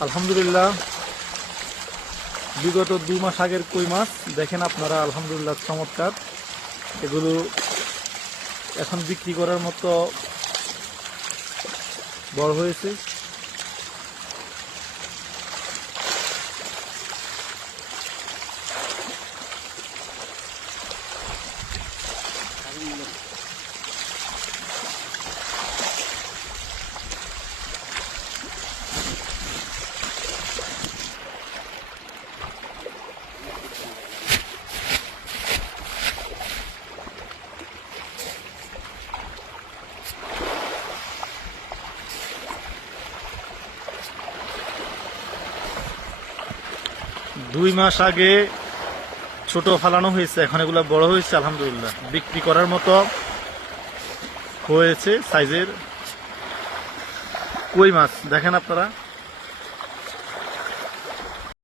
আলহামদুলিল্লাহ বিগত 2 মাস আগের কই মাছ দেখেন আপনারা, আলহামদুলিল্লাহ চমৎকার। এগুলো এখন বিক্রি করার মতো বড় হয়েছে। দুই মাস আগে ছোট ফালানো হয়েছে, এখন এগুলো বড় হয়েছে আলহামদুলিল্লাহ, বিক্রি করার মতো হয়েছে সাইজের কই মাছ দেখেন আপনারা।